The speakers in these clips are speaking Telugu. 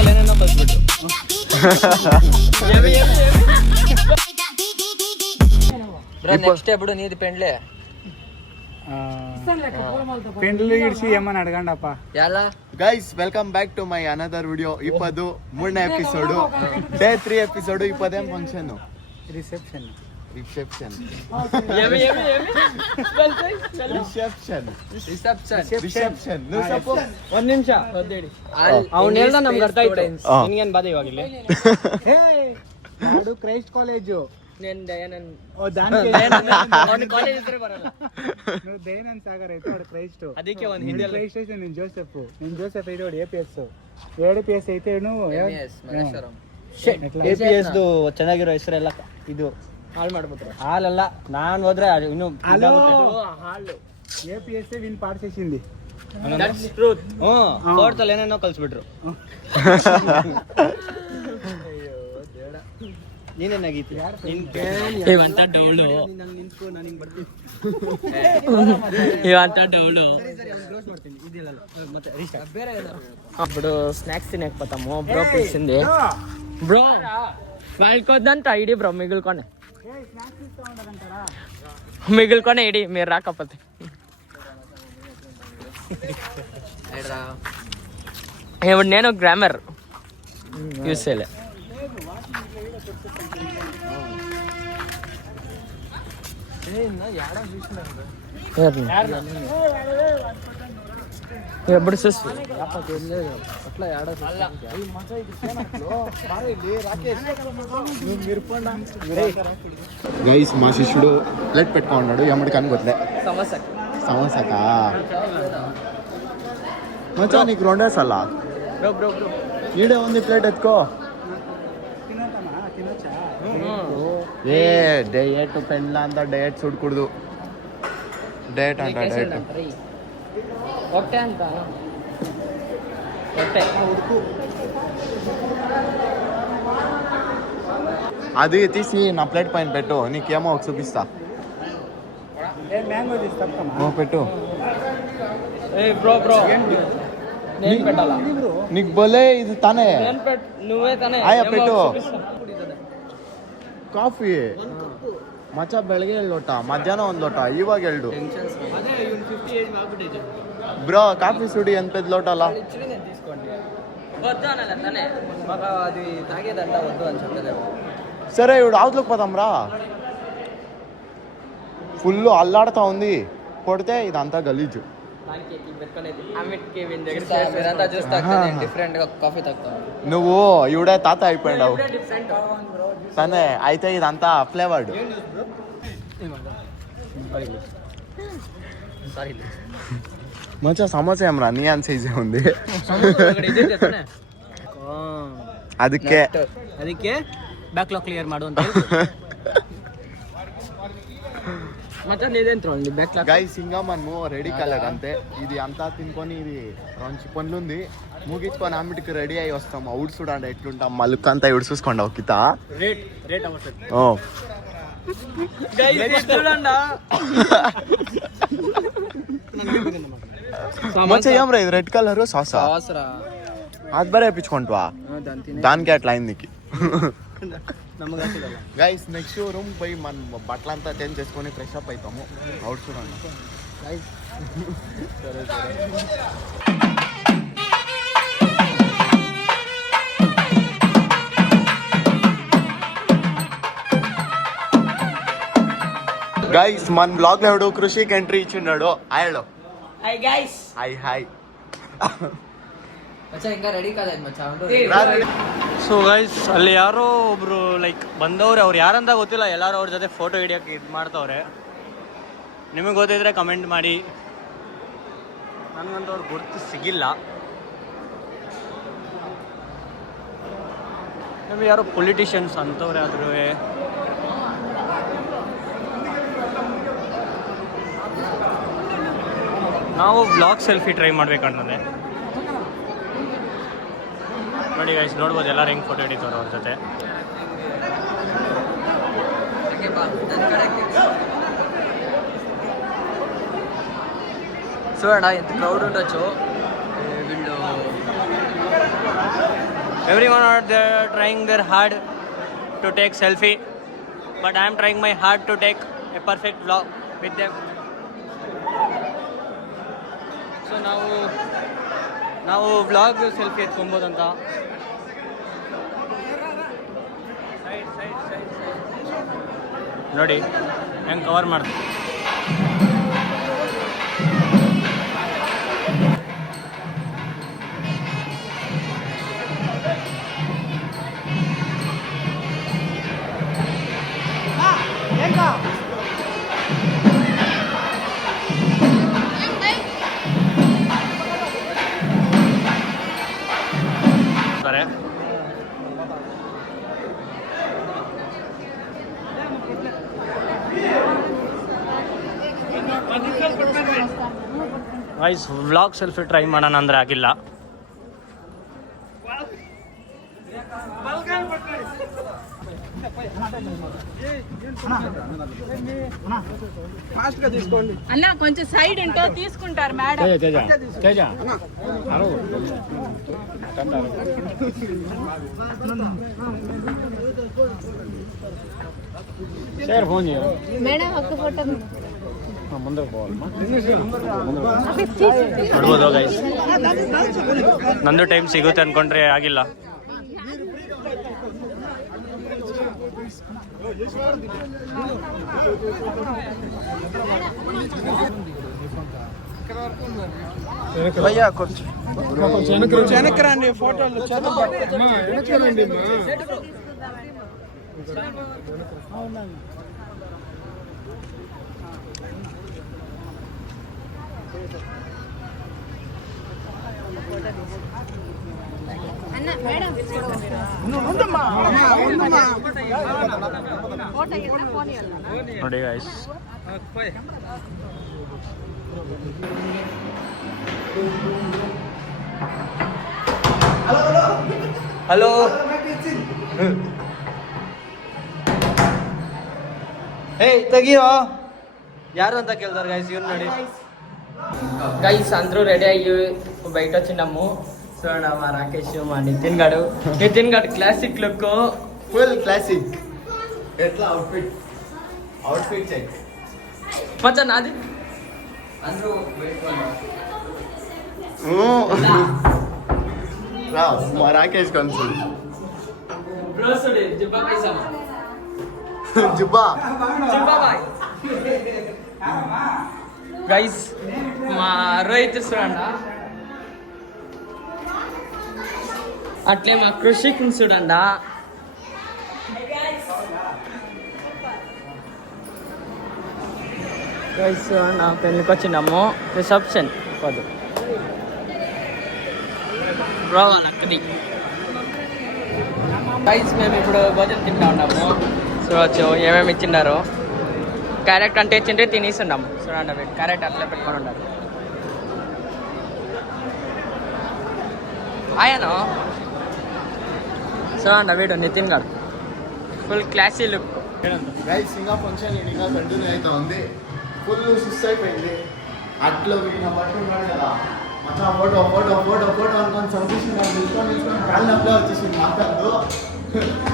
ಏನೇನೋ ಕಲ್ಸ್ಬಿಟ್ರು. నెక్స్ట్ ఎప్పుడు నీది పెండ్లే పెండ్లు ఇడిచి ఏమని అడగండప్ప. ఎలా guys welcome back to my another video. ಇಪ್ಪದು 3ನೇ ಎಪಿಸೋಡು, ಡೇ 3 ಎಪಿಸೋಡು. ಇಪ್ಪದೇಂ ಫಂಕ್ಷನ್ ರಿಸೆಪ್ಷನ್ ರಿಸೆಪ್ಷನ್ ರಿಸೆಪ್ಷನ್ ನೀವು ಸ್ವಲ್ಪ ಒಂದ್ ನಿಮಿಷ ಅವ್ನು ಹೇಳ್ದ ನಮ್ಗೆ ಅರ್ಥ ಆಯ್ತು. ನಿನ್ಗೇನ್ ಬಾಧೆ ಇವಾಗಿಲ್ಲ. ನಾಡು ಕ್ರೈಸ್ಟ್ ಕಾಲೇಜು. ದಯಾನಂದ್ ದಯಾನಂದ್ ಸಾಗರ್ ಐತೆ ಅವ್ರು ಕ್ರೈಸ್ಟ್. ಅದಕ್ಕೆ ಒಂದು ಹಿಂದಿ ಕ್ರೈಸ್ಟ್ ಐತೆ. ನಿನ್ ಜೋಸೆಫ್ ಐತೆ ನೋಡಿ. APS 2 APS ಐತೆ. APS ಚೆನ್ನಾಗಿರೋ ಹೆಸರೆಲ್ಲ ಇದು ಹಾಳು ಮಾಡ್ಬಿಟ್ರು. ಹಾಲಲ್ಲ, ನಾನ್ ಹೋದ್ರೆ ಇನ್ನು APS ವಿನ್ ಪಾಡ್ಸೇసింది. ಫೋರ್ತಲ್ಲಿ ಏನೇನೋ ಕಲ್ಸ್ಬಿಟ್ರು. ನೀನೇನಾಗೈತಿ ಇವಂತ ಡೌಳು ఇప్పుడు స్నాక్స్ తినకపోతాము. బ్రో పిలిచింది. బ్రో వాళ్ళకొద్దంత ఐడి బ్రో మిగులుకొని ఇడి మీరు రాకపోతే. ఇప్పుడు నేను గ్రామర్ యూస్ చేయలే. ఎప్పుడు చూసి ಗೈಸ್ మా శిష్యుడు ప్లేట్ పెట్టుకున్నాడు. ఎమ్మడికని గొట్లే సమోసాకా మచ్చా నీకు 2 సల ఈడే ఉంది. ప్లేట్ ఎత్తుకో. ఏ డಯಟ್ ಪೆಂಡ್ಲ ಅಂತ ಡಯಟ್ ಸುಡ್ಕೂಡ್ದು. ಡಯಟ್ ಅಂತ ಡಯಟ್ ಹೊಟ್ಟೆ ಅಂತ ಹೊಟ್ಟೆ అది తీసి నా ప్లేట్ పైన పెట్టు. నీకేమో ఒక చూపిస్తా. మ్యాంగో తీస్తా పెట్టు. బ్రో నేను పెట్టాలా? నీకు బోలే ఇది ತಾನೇ. నువ్వే ತಾನೇ. ಆಯಾ పెట్టు. ಕಾಫಿ ಮಚ್ಚ ಬೆಳಗ್ಗೆ 2 ಲೋಟ, ಮಧ್ಯಾಹ್ನ 1 ಲೋಟ, ಇವಾಗ 2. ಬ್ರೋ ಕಾಫಿ ಸುಡಿ 8 ಲೋಟ ಅಲ್ಲ. సరే ఇప్పుడు అవతలకు పోదాంరా. ఫుల్ అల్లాడుతా ఉంది. కొడితే ఇదంతా గలీజు. నువ్వు ఇవిడే తాత అయిపోయావు ತಾನೇ. అయితే ఇదంతా ఫ్లేవర్డ్. మంచిగా సమోసా ఏమరా నీ అని సైజే ఉంది. ಅದಕ್ಕೆ ಬ್ಯಾಕ್ಲಾಗ್ ಕ್ಲಿಯರ್ ಮಾಡು ಅಂತ. గైస్ ఇంకా మనము రెడీ కాలేదంతే. ఇది అంతా తినుకొని ఇది 2 పనులు ఉంది ముగించుకొని అమ్మిటికి రెడీ అయ్యి వస్తాం. అవుట్ చూడండి ఎట్లుంటాం. మలుక్ అంతా ఇవి చూసుకోండి. ఒక కిత మంచిగా ఏం రా ఇది రెడ్ కలర్ సాసా అది బరే వేయించుకుంటావా? దానికి అట్లా అయింది. గైస్ నెక్స్ట్ రూమ్ పోయి మన బట్టలంతా చేంజ్ చేసుకొని ఫ్రెష్ అప్ అవుతాము. అవుట్ చూడండి. గైస్ మన బ్లాగ్ లో ఎవడు కృషికి ఎంట్రీ ఇచ్చిన్నాడు. ఆయలో హాయ్ గైస్. హాయ్ ఇంకా రెడీ ಕಾಲೇಜ್ ಸೊ ಗೈಸ್ ಅಲ್ಲಿ ಯಾರೋ ಒಬ್ರು ಲೈಕ್ ಬಂದವ್ರೆ. ಅವ್ರು ಯಾರಂತ ಗೊತ್ತಿಲ್ಲ. ಎಲ್ಲರೂ ಅವ್ರ ಜೊತೆ ಫೋಟೋ ಹಿಡಿಯೋಕೆ ಇದು ಮಾಡ್ತವ್ರೆ. ನಿಮಗೆ ಗೊತ್ತಿದ್ರೆ ಕಮೆಂಟ್ ಮಾಡಿ. ನನಗಂತೂ ಅವ್ರು ಗುರ್ತು ಸಿಗಿಲ್ಲ. ನಿಮಗೆ ಯಾರೋ ಪೊಲಿಟಿಷಿಯನ್ಸ್ ಅಂತವ್ರೆ. ಆದ್ರೂ ನಾವು ಬ್ಲಾಗ್ ಸೆಲ್ಫಿ ಟ್ರೈ ಮಾಡ್ಬೇಕಂತಂದೆ. ನೋಡಿ ಗೈಸ್ ನೋಡ್ಬೋದು ಎಲ್ಲರೂ ಹೆಂಗೆ ಫೋಟೋ ಹಿಡಿತಾರೆ ಅವ್ರ ಜೊತೆ. చూడండి ఎంత క్రౌడ్ ఉండొచ్చు. వీళ్ళు Everyone out there trying their hard to take selfie, but I am trying my hard to take a perfect vlog with them. So ನಾವು ವ್ಲಾಗ್ ಸೆಲ್ಫಿ ಎತ್ಕೊಬೋದಂತ. ನೋಡಿ ಹೆಂಗೆ ಕವರ್ ಮಾಡ್ತೀವಿ. ಗೈಸ್ ವ್ಲಾಗ್ ಸೆಲ್ಫಿ ಟ್ರೈ ಮಾಡೋಣ ಅಂದ್ರೆ ಆಗಿಲ್ಲ. అన్న కొంచెం సైడ్ ఉంటే తీసుకుంటారు మేడం. మేడం ఒక ఫోటో ನೋಡ್ಬೋದು ಗೈಸ್. ನಂದು ಟೈಮ್ ಸಿಗುತ್ತೆ ಅನ್ಕೊಂಡ್ರೆ ಆಗಿಲ್ಲ. వెనకరండి ఫోటోలు అన్న మేడం ನೋಡಿ ಗೈಸ್. ಹಲೋ ಏಯ್ ತೆಗಿಯೋ ಯಾರು ಅಂತ ಕೇಳ್ತಾರೆ ಗೈಸ್. ಇವ್ರು ನೋಡಿ గైస్ అందరూ రెడీ అయ్యి బయట వచ్చినాము. చూడండి మా రాకేష్ మా నితిన్ గారు క్లాసిక్ లుక్ ఫుల్ క్లాసిక్. ఎట్లా అవుట్ఫిట్ చెక్ మచ్చా నాది అందరూ మా రాకేష్ కన్సల్ జుబ్బా బాయ్ గైస్ మా రోహిత్ చూడండి, అట్లే మా కృషిక్ చూడండి. గైస్ చూడండి పెళ్ళికి వచ్చినాము. రిసెప్షన్ కాదు బ్రో అక్కడి. గైస్ మేము ఇప్పుడు భోజనం తింటా ఉన్నాము. చూడవచ్చు ఏమేమి ఇచ్చినారు. క్యారెట్ అంటే ఇచ్చింటే తినేస్తున్నాము. చూడండి వీడు క్యారెట్ అట్లా పెట్టుకొని ఉన్నారు. ఆయనో చూడండి వీడు నితిన్ గారు ఫుల్ క్లాసీ లుక్. గైస్ ఇంకా ఫంక్షన్ ఇంకా కంటిన్యూ అవుతా ఉంది. ఫుల్ సుస్ అయిపోయింది. అట్లా వీడిన పట్టుకున్నాడు కదా అట్లా ఫోటో ఫోటో ఫోటో ఫోటో అనుకొని సంతోషం తీసుకొని కాళ్ళు అప్లో వచ్చేసింది. మాట్లాడదు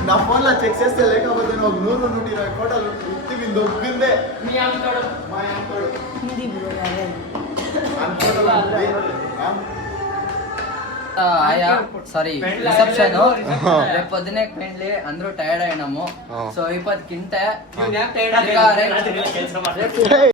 నా ఫోన్లో చెక్ చేస్తే లేకపోతే ఒక 100-120 ఫోటోలు ఉత్తికి దొబ్బిందే. మీ అంకోడు మా అంకోడు ఆయా సారీ రిసెప్షన్ రేపు పొద్దునే పెండ్లి అందరూ టైర్డ్ అయినాము. సో ఇప్పుడు కింటే